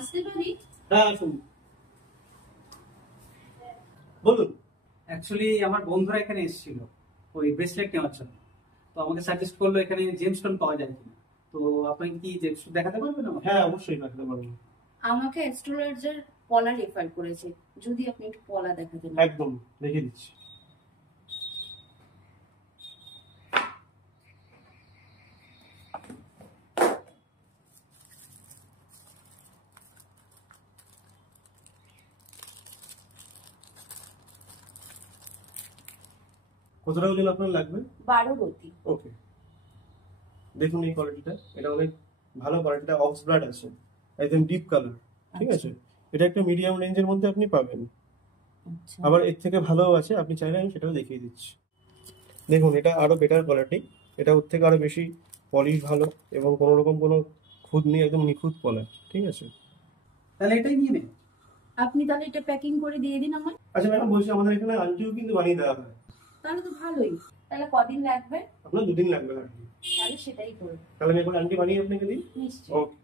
আসতে পারি? হ্যাঁ আসুন, বলুন। অ্যাকচুয়ালি আমার বন্ধুরা এখানে এসেছিল ওই ব্রেসলেট নেওয়ার জন্য, তো আমাকে সাজেস্ট করলো এখানে জেমস্টোন পাওয়া যায় কিনা। তো আপনি কি জেমস্টোন দেখাতে পারবেন আমাকে? হ্যাঁ অবশ্যই রাখতে পারবো। আমাকে অ্যাস্ট্রোলজার পলা রেফার করেছে, যদি আপনি একটু পলা দেখাতেন। একদম দেখে দিচ্ছি। কতটা ওজন আপনার লাগবে? 12 গতি। ওকে, দেখুন এই কোয়ালিটিটা, এটা অনেক ভালো কোয়ালিটিটা, অক্স ব্লাড আছে, একদম ডিপ কালার, ঠিক আছে। এটা একটা মিডিয়াম রেঞ্জের মধ্যে আপনি পাবেন। আচ্ছা। আবার এর থেকে ভালোও আছে, আপনি চাইলে আমি সেটাও দেখিয়ে দিচ্ছি। দেখুন এটা আরো বেটার কোয়ালিটি, এটা ওর থেকে আরো বেশি পলিশ ভালো এবং কোনো রকম কোনো খুঁত নেই, একদম নিখুঁত পলা, ঠিক আছে। তাহলে এটাই নিয়ে নেন। আপনি তাহলে এটা প্যাকিং করে দিয়ে দিন আমায়। আচ্ছা ম্যাডাম, বলছি আমাদের এখানে আংটিও কিন্তু বানিয়ে দেওয়া হয়। তাহলে তো ভালোই। তাহলে কদিন লাগবে? আপনার 2 দিন লাগবে আর কি। তাহলে সেটাই করুন। তাহলে আমি এখন আংটি বানিয়ে আপনাকে দিই। নিশ্চয়ই। ওকে।